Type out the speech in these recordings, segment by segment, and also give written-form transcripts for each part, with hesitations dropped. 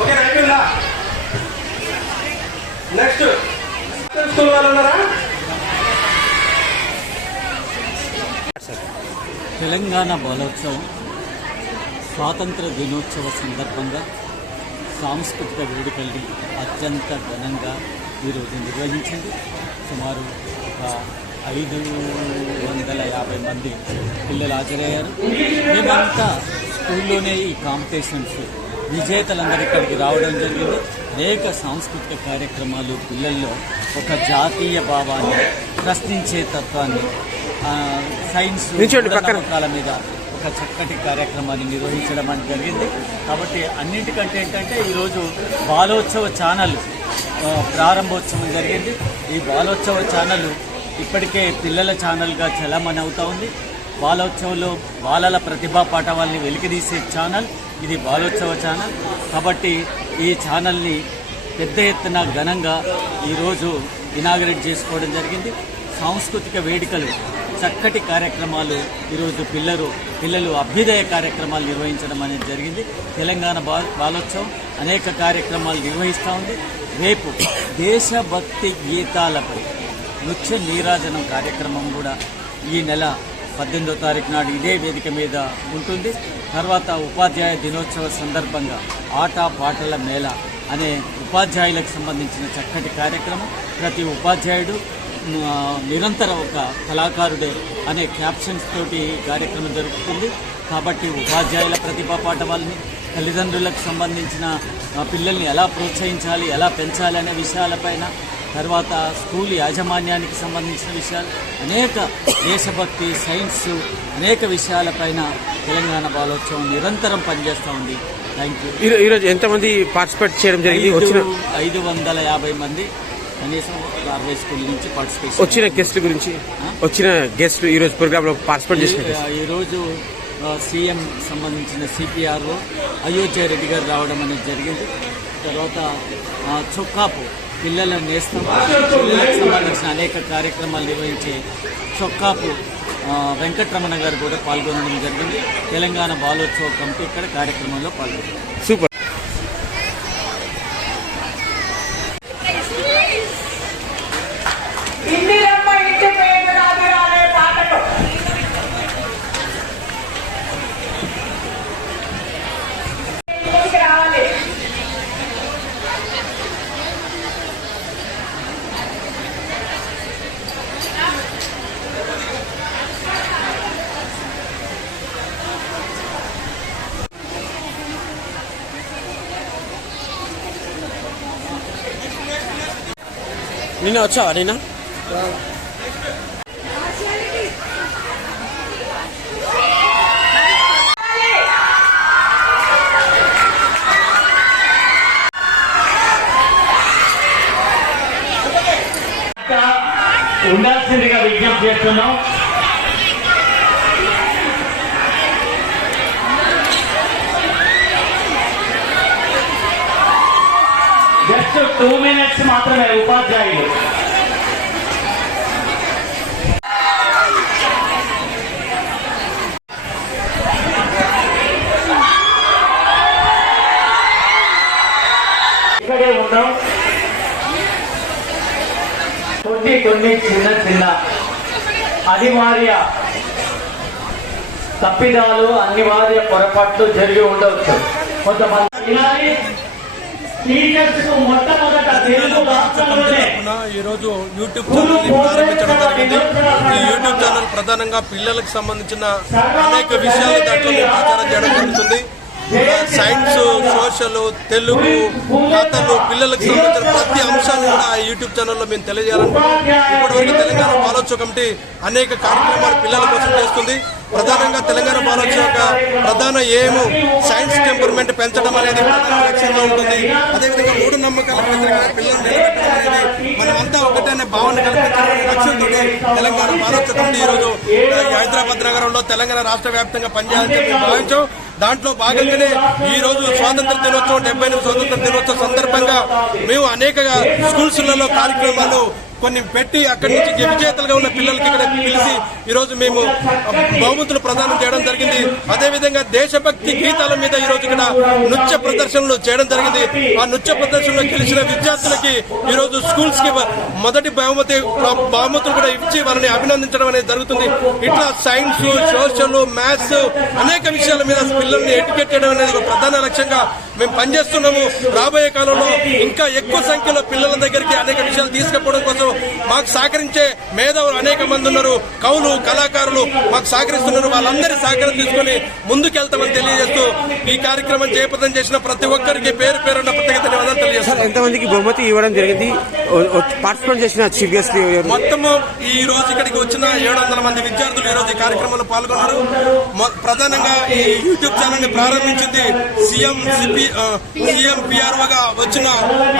Okay right next school వాళ్ళు ఉన్నారా? తెలంగాణ బాలోత్సవం స్వాతంత్ర దినోత్సవ సందర్భంగా సాంస్కృతిక వేడుకల్ని అత్యంత ఘనంగా ఈరోజు నిర్వహించింది. సుమారు ఒక 550 మంది పిల్లలు హాజరయ్యారు. మేమంతా స్కూల్లోనే ఈ కాంపిటీషన్స్ విజేతలందరూ ఇక్కడికి రావడం జరిగింది. అనేక సాంస్కృతిక కార్యక్రమాలు పిల్లల్లో ఒక జాతీయ భావాన్ని, ప్రశ్నించే తత్వాన్ని, సైన్స్ రకాల మీద ఒక చక్కటి కార్యక్రమాన్ని నిర్వహించడం అని జరిగింది. కాబట్టి అన్నింటికంటే ఏంటంటే ఈరోజు బాలోత్సవ ఛానల్ ప్రారంభోత్సవం జరిగింది. ఈ బాలోత్సవ ఛానల్ ఇప్పటికే పిల్లల ఛానల్గా చలామణి అవుతూ ఉంది. బాలోత్సవంలో బాలల ప్రతిభా పాఠవాల్ని వెలికితీసే ఛానల్ ఇది బాలోత్సవ ఛానల్. కాబట్టి ఈ ఛానల్ని పెద్ద ఎత్తున ఘనంగా ఈరోజు ఇనాగరేట్ చేసుకోవడం జరిగింది. సాంస్కృతిక వేడుకలు, చక్కటి కార్యక్రమాలు ఈరోజు పిల్లలు అభ్యుదయ కార్యక్రమాలు నిర్వహించడం అనేది జరిగింది. తెలంగాణ బాలోత్సవం అనేక కార్యక్రమాలు నిర్వహిస్తూ ఉంది. రేపు దేశభక్తి గీతాలపై నృత్య నీరాజనం కార్యక్రమం కూడా ఈ నెల 18వ తారీఖు నాడు ఇదే వేదిక మీద ఉంటుంది. తర్వాత ఉపాధ్యాయ దినోత్సవ సందర్భంగా ఆట పాటల మేళ అనే ఉపాధ్యాయులకు సంబంధించిన చక్కటి కార్యక్రమం. ప్రతి ఉపాధ్యాయుడు నిరంతర ఒక కళాకారుడే అనే క్యాప్షన్స్ తోటి కార్యక్రమం జరుగుతుంది. కాబట్టి ఉపాధ్యాయుల ప్రతిభా పాఠవాల్ని, తల్లిదండ్రులకు సంబంధించిన పిల్లల్ని ఎలా ప్రోత్సహించాలి, ఎలా పెంచాలి అనే విషయాలపైన, తర్వాత స్కూల్ యాజమాన్యానికి సంబంధించిన విషయాలు, అనేక దేశభక్తి, సైన్స్, అనేక విషయాలపైన తెలంగాణ బాలోత్సవం నిరంతరం పనిచేస్తూ ఉంది. Thank you. ఈరోజు ఎంతమంది పార్టిసిపేట్ చేయడం జరిగింది? 550 మంది, కనీసం 60 స్కూల్ నుంచి పార్టిసిపేషన్. వచ్చిన గెస్ట్ ఈరోజు ప్రోగ్రామ్ లో పార్టిసిపేట్ చేసిన ఈరోజు సీఎం సంబంధించిన సిపిఆర్ఓ అయోధ్య రెడ్డి గారు రావడం అనేది జరిగింది. తర్వాత చొక్కాపు పిల్లల నేస్తం, పిల్లలకు సంబంధించిన అనేక కార్యక్రమాలు నిర్వహించే చొక్కాపు వెంకటరమణ గారు కూడా పాల్గొనడం జరిగింది. తెలంగాణ బాలోత్సవ కమిటీ ఇక్కడ కార్యక్రమంలో పాల్గొన్నారు. సూపర్. నిన్న వచ్చావా? నిన్న ఉండాల్సిందిగా విజ్ఞప్తి చేస్తున్నాం. జస్ట్ 2 minutes మాత్రమే ఉపాధ్యాయులు. ఇక్కడే ఉన్నాం. కొన్ని చిన్న అనివార్య తప్పిదాలు, అనివార్య పొరపాట్లు జరిగి ఉండవచ్చు. కొంతమంది ఈరోజు యూట్యూబ్ ఛానల్ ప్రారంభించడం జరిగింది. ఈ యూట్యూబ్ ఛానల్ ప్రధానంగా పిల్లలకు సంబంధించిన అనేక విషయాలు దాంట్లో ప్రచారం చేయడం జరుగుతుంది. సైన్స్, సోషల్, తెలుగు, కథలు, పిల్లలకు సంబంధించిన ప్రతి అంశాన్ని కూడా ఆ యూట్యూబ్ ఛానల్లో మేము తెలియజేయాలనుకుంటున్నాం. ఇప్పటివరకు తెలంగాణ బాలోత్సవ కమిటీ అనేక కార్యక్రమాలు పిల్లల కోసం చేస్తుంది. ప్రధానంగా తెలంగాణ బాలోత్సవ ప్రధాన ఏము సైన్స్ టెంపర్మెంట్ పెంచడం అనేది లక్ష్యంగా ఉంటుంది. అదేవిధంగా మూఢనమ్మకాలకు వ్యతిరేకంగా పిల్లలు నిలబెట్టడం అనేది మనమంతా ఒకటే అనే భావన కల్పించడం లక్ష్యంతో తెలంగాణ బాలోత్సవ కమిటీ ఈరోజు హైదరాబాద్ నగరంలో తెలంగాణ రాష్ట్ర వ్యాప్తంగా పనిచేయాలని చెప్పి భావించాం. దాంట్లో భాగంగానే ఈ రోజు స్వాతంత్ర దినోత్సవం 78వ స్వాతంత్ర దినోత్సవం సందర్భంగా మేము అనేక స్కూల్స్లలో కార్యక్రమాలు కొన్ని పెట్టి అక్కడి నుంచి విజేతలుగా ఉన్న పిల్లలకి ఇక్కడ పిలిచి ఈరోజు మేము బహుమతులు ప్రదానం చేయడం జరిగింది. అదేవిధంగా దేశభక్తి గీతాల మీద ఈరోజు ఇక్కడ నృత్య ప్రదర్శనలు చేయడం జరిగింది. ఆ నృత్య ప్రదర్శనలో గెలిచిన విద్యార్థులకి ఈరోజు స్కూల్స్ కి మొదటి బహుమతులు కూడా ఇచ్చి వారిని అభినందించడం అనేది జరుగుతుంది. ఇట్లా సైన్స్, సోషల్, మ్యాథ్స్ అనేక విషయాల మీద పిల్లల్ని ఎడ్యుకేట్ చేయడం అనేది ఒక ప్రధాన లక్ష్యంగా మేము పనిచేస్తున్నాము. రాబోయే కాలంలో ఇంకా ఎక్కువ సంఖ్యలో పిల్లల దగ్గరికి అనేక విషయాలు తీసుకుపోవడం కోసం మాకు సహకరించే మేధావులు అనేక మంది ఉన్నారు. కవులు, కళాకారులు మాకు సహకరిస్తున్నారు. వాళ్ళందరి సహకారం తీసుకుని ముందుకెళ్తామని తెలియజేస్తూ ఈ కార్యక్రమం జయప్రదం చేసిన ప్రతి ఒక్కరికి పేరు పేరున్న ప్రత్యేక ధన్యవాదాలు తెలియజేస్తారు. ఎంతమందికి బహుమతి ఇవ్వడం జరిగింది? పార్టిసిపేట్ చేసిన చీఫ్ గెస్ట్ మొత్తము ఈ రోజు ఇక్కడికి వచ్చిన 700 మంది విద్యార్థులు ఈ రోజు ఈ కార్యక్రమంలో పాల్గొన్నారు. ప్రధానంగా ఈ యూట్యూబ్ ఛానల్ ని ప్రారంభించింది సీఎం పిఆర్ఓగా వచ్చిన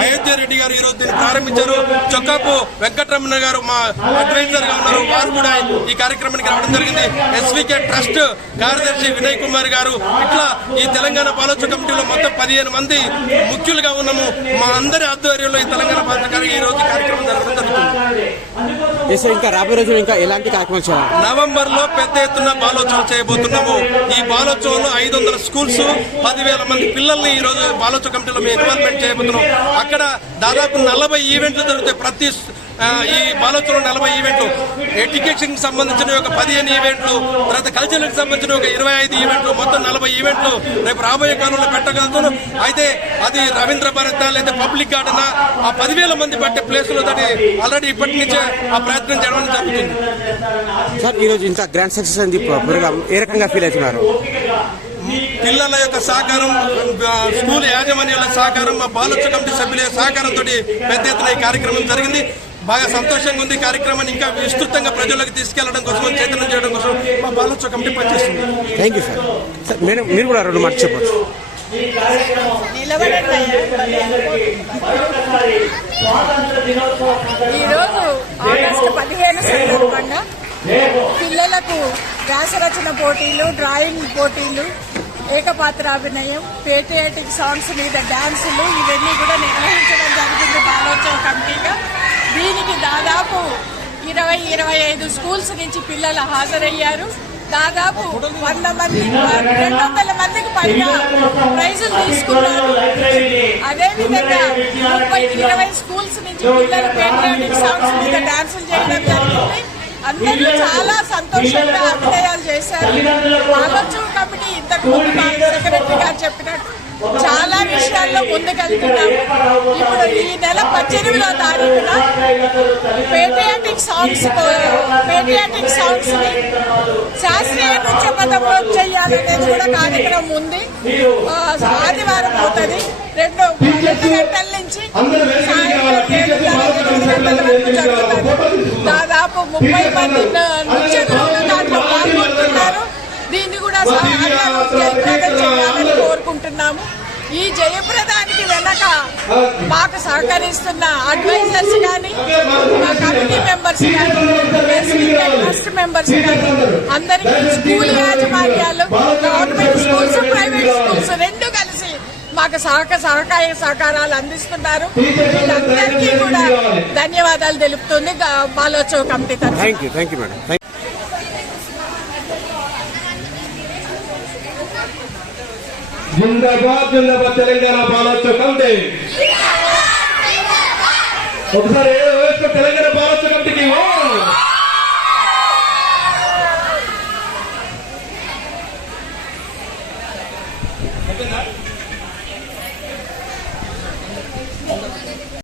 అయోధ్య రెడ్డి గారు ఈ రోజు దీన్ని ప్రారంభించారు. చొక్కాపు వెంకటరమణ గారు మా అడ్వైజర్ గా ఉన్నారు. వారు కూడా ఈ కార్యక్రమానికి రావడం జరిగింది. ఎస్వికే ట్రస్ట్ కార్యదర్శి వినయ్ కుమార్ గారు, ఇట్లా ఈ తెలంగాణ పాలోత్సవ కమిటీలో మొత్తం 15 మంది ముఖ్యులుగా ఉన్నాము. మా అందరి ఆధ్వర్యంలో ఈ తెలంగాణ పాలోత్సవ ఈ రోజు కార్యక్రమం జరగడం జరుగుతుంది. ఇంకా రాబోయే రోజులు ఇంకా ఎలాంటి కార్యక్రమాలు చేయాలి? నవంబర్ లో పెద్ద ఎత్తున బాలోత్సవం చేయబోతున్నాము. ఈ బాలోత్సవంలో 500 స్కూల్స్, 10,000 మంది పిల్లల్ని ఈ రోజు బాలోత్సవ కమిటీలో మేము ఇన్వాల్వ్మెంట్ చేయబోతున్నాం. అక్కడ దాదాపు 40 ఈవెంట్లు జరుగుతాయి. ప్రతి ఈ బాలోత్సవం 40 ఈవెంట్లు, ఎడ్యుకేషన్ కి సంబంధించిన ఒక 15 ఈవెంట్లు, తర్వాత కల్చరల్ కి సంబంధించిన ఒక 25 ఈవెంట్లు, మొత్తం 40 ఈవెంట్లు రేపు రాబోయే కాలంలో పెట్టగలుగుతున్నాం. అయితే అది రవీంద్ర భారత లేదా పబ్లిక్ గార్డెన్ ఆ 10,000 మంది పట్టే ప్లేస్ లో దాన్ని ఆల్రెడీ ఇప్పటి నుంచే ఆ ప్రయత్నం చేయడం జరుగుతుంది. సార్, ఈ రోజు ఇంత గ్రాండ్ సక్సెస్ అయింది ప్రోగ్రామ్, ఏ రకంగా ఫీల్ అవుతున్నారు? పిల్లల యొక్క సహకారం, స్కూల్ యాజమాన్యాల సహకారం, మా బాలోత్సవ కమిటీ సభ్యుల సహకారంతో పెద్ద ఎత్తున ఈ కార్యక్రమం జరిగింది. బాగా సంతోషంగా ఉంది. కార్యక్రమాన్ని ఇంకా విస్తృతంగా ప్రజలకు తీసుకెళ్లడం కోసం, చైతన్యం చేయడం కోసం మా బాలోత్సవ కమిటీ పనిచేస్తుంది. Thank you sir. Sir, madam మీరు కూడా 2 మాటలు చెప్పచ్చు. ఈరోజు ఆగస్టు 15 సందర్భంగా పిల్లలకు వ్యాసరచన పోటీలు, డ్రాయింగ్ పోటీలు, ఏకపాత్రాభినయం, పేట్రియాటిక్ సాంగ్స్ మీద డాన్సులు ఇవన్నీ కూడా నిర్వహించడం జరిగింది బాలోత్సవ కమిటీగా. దీనికి దాదాపు 20-25 స్కూల్స్ నుంచి పిల్లలు హాజరయ్యారు. దాదాపు 200 మందికి పైగా ప్రైజులు తీసుకున్నారు. అదేవిధంగా 20 స్కూల్స్ నుంచి పిల్లలు పేట్రియాటిక్ సాంగ్స్ మీద డాన్సులు చేయడం జరిగింది. అందరూ చాలా సంతోషంగా అభినయాలు చేశారు. బాలోత్సవ కమిటీ ఇంతకు ముందు సెక్రటరీ గారు చెప్పినట్టు చాలా విషయాల్లో ముందుకెళ్తున్నాము. ఇప్పుడు ఈ నెల 18వ తారీఖున పేట్రియాటిక్ సాంగ్స్ ని శాస్త్రీయ నృత్య పదము చేయాలనేది కూడా కార్యక్రమం ఉంది. ఆదివారం అవుతుంది. 2 గంటల నుంచి సాయంత్రం 7 గంటల వరకు జరుగుతుంది. దాదాపు 30 మంది నృత్యకులు దాంట్లో పాల్గొంటున్నారు. దీన్ని కూడా జయప్రదం చేయాలని కోరుకుంటున్నాము. ఈ జయప్రదానికి వెనక మాకు సహకరిస్తున్న అడ్వైజర్స్ కానీ, మా కమిటీ మెంబర్స్ కానీ, ట్రస్ట్ మెంబర్స్ కానీ, అందరికీ స్కూల్ యాజమాన్యాలు, గవర్నమెంట్ స్కూల్స్, ప్రైవేట్ స్కూల్స్ 2 కలిసి మాకు సహకారాలు అందిస్తున్నారు. వీళ్ళందరికీ కూడా ధన్యవాదాలు తెలుపుతుంది బాలోత్సవ కమిటీ తరఫున. Thank you madam. Zindabad Zindabad Telangana బాలోత్సవ committee. ఒకసారి తెలంగాణ